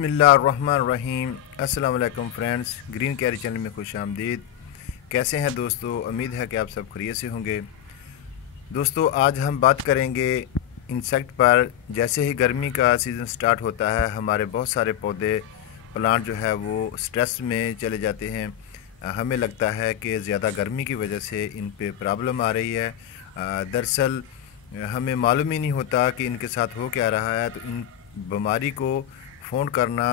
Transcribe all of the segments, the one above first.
बिस्मिल्लाहिर्रहमानिर्रहीम। अस्सलाम वालेकुम फ्रेंड्स, ग्रीनकियारे चैनल में खुश आमदीद। कैसे हैं दोस्तों? उम्मीद है कि आप सब खैरियत से होंगे। दोस्तों, आज हम बात करेंगे इंसेक्ट पर। जैसे ही गर्मी का सीज़न स्टार्ट होता है, हमारे बहुत सारे पौधे प्लांट जो है वो स्ट्रेस में चले जाते हैं। हमें लगता है कि ज़्यादा गर्मी की वजह से इन पे प्रॉब्लम आ रही है। दरअसल हमें मालूम ही नहीं होता कि इनके साथ हो क्या रहा है। तो इन बीमारी को फ़ोन करना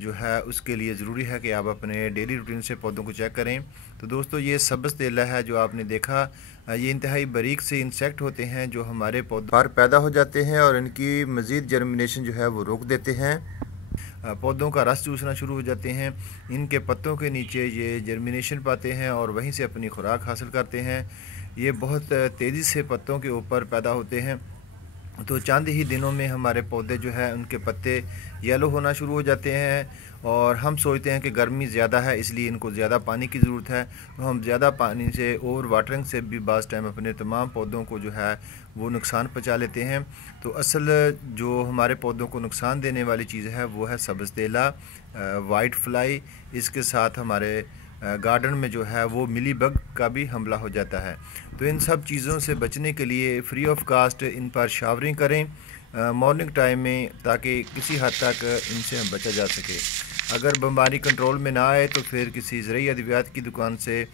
जो है उसके लिए ज़रूरी है कि आप अपने डेली रूटीन से पौधों को चेक करें। तो दोस्तों, ये सब्ज़ तेला है जो आपने देखा, ये इंतहाई बारीक से इंसेक्ट होते हैं जो हमारे पौधों पर पैदा हो जाते हैं और इनकी मज़ीद जर्मिनेशन जो है वो रोक देते हैं। पौधों का रस चूसना शुरू हो जाते हैं। इनके पत्तों के नीचे ये जर्मिनेशन पाते हैं और वहीं से अपनी खुराक हासिल करते हैं। ये बहुत तेज़ी से पत्तों के ऊपर पैदा होते हैं। तो चंद ही दिनों में हमारे पौधे जो है उनके पत्ते येलो होना शुरू हो जाते हैं और हम सोचते हैं कि गर्मी ज़्यादा है इसलिए इनको ज़्यादा पानी की ज़रूरत है। तो हम ज़्यादा पानी से ओवर वाटरिंग से भी बाज़ टाइम अपने तमाम पौधों को जो है वो नुकसान पहुंचा लेते हैं। तो असल जो हमारे पौधों को नुकसान देने वाली चीज़ है वो है सब्ज़ तेला, वाइट फ्लाई। इसके साथ हमारे गार्डन में जो है वो मिलीबग का भी हमला हो जाता है। तो इन सब चीज़ों से बचने के लिए फ्री ऑफ कास्ट इन पर शावरिंग करें मॉर्निंग टाइम में, ताकि किसी हद तक इनसे हम बचा जा सके। अगर बीमारी कंट्रोल में ना आए तो फिर किसी ज़रई अद्वियात की दुकान से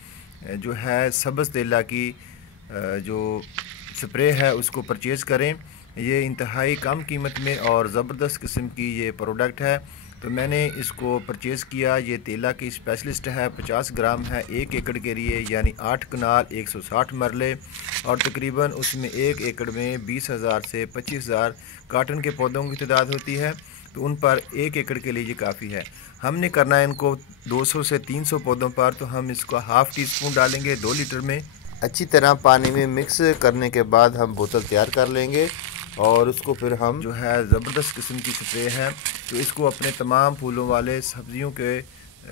जो है सब्ज़ तेला की जो स्प्रे है उसको परचेज़ करें। ये इंतहाई कम कीमत में और ज़बरदस्त किस्म की ये प्रोडक्ट है। तो मैंने इसको परचेज़ किया। ये तेला की स्पेशलिस्ट है, 50 ग्राम है 1 एकड़ के लिए, यानी 8 कनाल 160 मरले, और तकरीबन उसमें 1 एकड़ में 20,000 से 25,000 काटन के पौधों की तादाद होती है। तो उन पर 1 एकड़ के लिए ये काफ़ी है। हमने करना है इनको 200 से 300 पौधों पर। तो हम इसको हाफ़ टी स्पून डालेंगे 2 लीटर में। अच्छी तरह पानी में मिक्स करने के बाद हम बोतल तैयार कर लेंगे और उसको फिर हम जो है ज़बरदस्त किस्म की स्प्रे है। तो इसको अपने तमाम फूलों वाले सब्ज़ियों के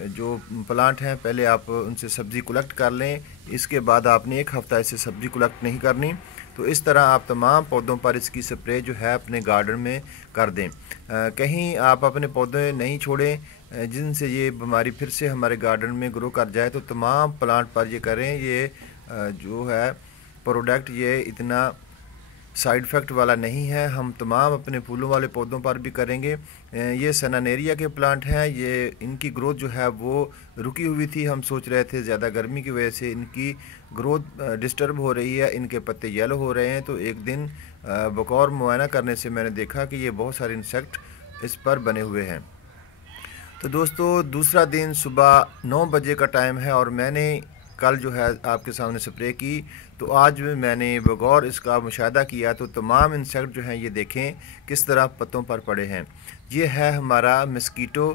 जो प्लांट हैं पहले आप उनसे सब्ज़ी कलेक्ट कर लें। इसके बाद आपने 1 हफ़्ता इससे सब्ज़ी कलेक्ट नहीं करनी। तो इस तरह आप तमाम पौधों पर इसकी स्प्रे जो है अपने गार्डन में कर दें। कहीं आप अपने पौधे नहीं छोड़ें जिनसे ये बीमारी फिर से हमारे गार्डन में ग्रो कर जाए। तो तमाम प्लांट पर ये करें। ये जो है प्रोडक्ट ये इतना साइड इफ़ेक्ट वाला नहीं है। हम तमाम अपने फूलों वाले पौधों पर भी करेंगे। ये सनानेरिया के प्लांट हैं। ये इनकी ग्रोथ जो है वो रुकी हुई थी। हम सोच रहे थे ज़्यादा गर्मी की वजह से इनकी ग्रोथ डिस्टर्ब हो रही है, इनके पत्ते येलो हो रहे हैं। तो एक दिन बकौर मुआयना करने से मैंने देखा कि ये बहुत सारे इंसेक्ट इस पर बने हुए हैं। तो दोस्तों, दूसरा दिन सुबह 9 बजे का टाइम है और मैंने कल जो है आपके सामने स्प्रे की। तो आज मैंने बगौर इसका मुशाहिदा किया तो तमाम इंसेक्ट जो हैं ये देखें किस तरह पत्तों पर पड़े हैं। ये है हमारा मस्कीटो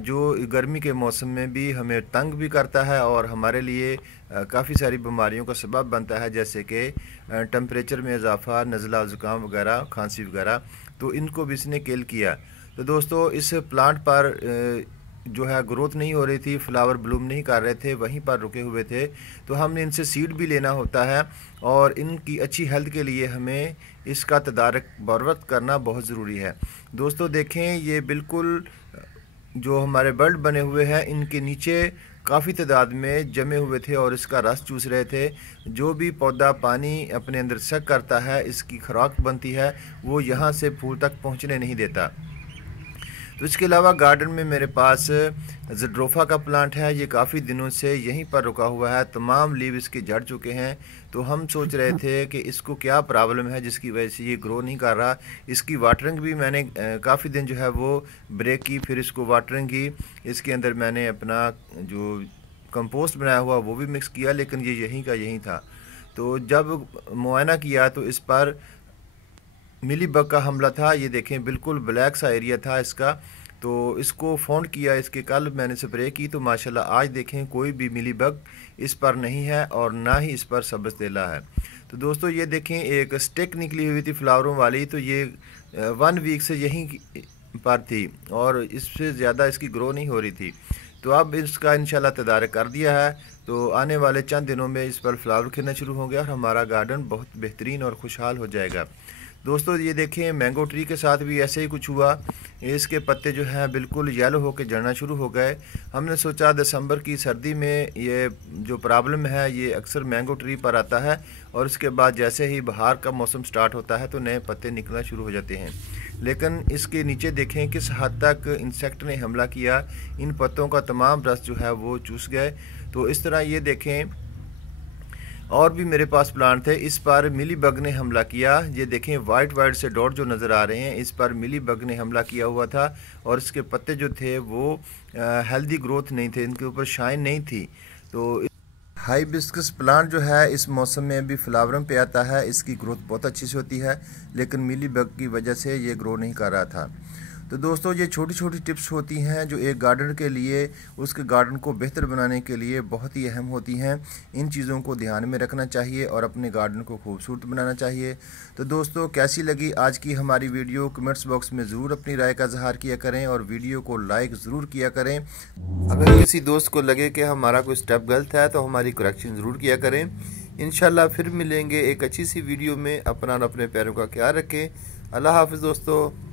जो गर्मी के मौसम में भी हमें तंग भी करता है और हमारे लिए काफ़ी सारी बीमारियों का सबब बनता है, जैसे कि टेम्परेचर में इजाफ़ा, नज़ला, ज़ुकाम वगैरह, खांसी वगैरह। तो इनको भी इसने किल किया। तो दोस्तों, इस प्लांट पर जो है ग्रोथ नहीं हो रही थी, फ्लावर ब्लूम नहीं कर रहे थे, वहीं पर रुके हुए थे। तो हमने इनसे सीड भी लेना होता है और इनकी अच्छी हेल्थ के लिए हमें इसका तदारक बर वक्त करना बहुत ज़रूरी है। दोस्तों देखें, ये बिल्कुल जो हमारे बर्ड बने हुए हैं इनके नीचे काफ़ी तादाद में जमे हुए थे और इसका रस चूस रहे थे। जो भी पौधा पानी अपने अंदर सक करता है, इसकी खुराक बनती है, वो यहाँ से फूल तक पहुँचने नहीं देता। तो इसके अलावा गार्डन में मेरे पास ज़ड्रोफा का प्लांट है। ये काफ़ी दिनों से यहीं पर रुका हुआ है, तमाम लीव इसके झड़ चुके हैं। तो हम सोच रहे थे कि इसको क्या प्रॉब्लम है जिसकी वजह से ये ग्रो नहीं कर रहा। इसकी वाटरिंग भी मैंने काफ़ी दिन जो है वो ब्रेक की, फिर इसको वाटरिंग की। इसके अंदर मैंने अपना जो कंपोस्ट बनाया हुआ वो भी मिक्स किया, लेकिन ये यहीं का यहीं था। तो जब मुआयना किया तो इस पर मिलीबग का हमला था। ये देखें बिल्कुल ब्लैक सा एरिया था इसका। तो इसको फ़ोन किया, इसके कल मैंने स्प्रे की तो माशाल्लाह आज देखें कोई भी मिलीबग इस पर नहीं है और ना ही इस पर सब्ज़ तेला है। तो दोस्तों ये देखें एक स्टिक निकली हुई थी फ्लावरों वाली, तो ये 1 वीक से यहीं पर थी और इससे ज़्यादा इसकी ग्रो नहीं हो रही थी। तो अब इसका इंशाल्लाह तदारक कर दिया है। तो आने वाले चंद दिनों में इस पर फ्लावर खिलना शुरू होंगे और हमारा गार्डन बहुत बेहतरीन और खुशहाल हो जाएगा। दोस्तों ये देखें मैंगो ट्री के साथ भी ऐसे ही कुछ हुआ। इसके पत्ते जो हैं बिल्कुल येलो होकर झड़ना शुरू हो गए। हमने सोचा दिसंबर की सर्दी में ये जो प्रॉब्लम है ये अक्सर मैंगो ट्री पर आता है, और उसके बाद जैसे ही बहार का मौसम स्टार्ट होता है तो नए पत्ते निकलना शुरू हो जाते हैं। लेकिन इसके नीचे देखें किस हद तक इंसेक्ट ने हमला किया, इन पत्तों का तमाम रस जो है वो चूस गए। तो इस तरह ये देखें और भी मेरे पास प्लांट थे, इस पर मिलीबग ने हमला किया। ये देखें वाइट वाइट से डॉट जो नज़र आ रहे हैं, इस पर मिलीबग ने हमला किया हुआ था, और इसके पत्ते जो थे वो हेल्दी ग्रोथ नहीं थे, इनके ऊपर शाइन नहीं थी। तो हाइबिस्कस प्लांट जो है इस मौसम में भी फ्लावरम पे आता है, इसकी ग्रोथ बहुत अच्छी से होती है, लेकिन मिलीबग की वजह से ये ग्रो नहीं कर रहा था। तो दोस्तों ये छोटी छोटी टिप्स होती हैं जो एक गार्डन के लिए, उसके गार्डन को बेहतर बनाने के लिए बहुत ही अहम होती हैं। इन चीज़ों को ध्यान में रखना चाहिए और अपने गार्डन को खूबसूरत बनाना चाहिए। तो दोस्तों कैसी लगी आज की हमारी वीडियो, कमेंट्स बॉक्स में ज़रूर अपनी राय का इज़हार किया करें और वीडियो को लाइक ज़रूर किया करें। अगर किसी दोस्त को लगे कि हमारा कोई स्टेप गलत है तो हमारी करेक्शन ज़रूर किया करें। इंशाल्लाह फिर मिलेंगे एक अच्छी सी वीडियो में। अपना और अपने प्यारों का ख्याल रखें। अल्लाह हाफ़िज़ दोस्तों।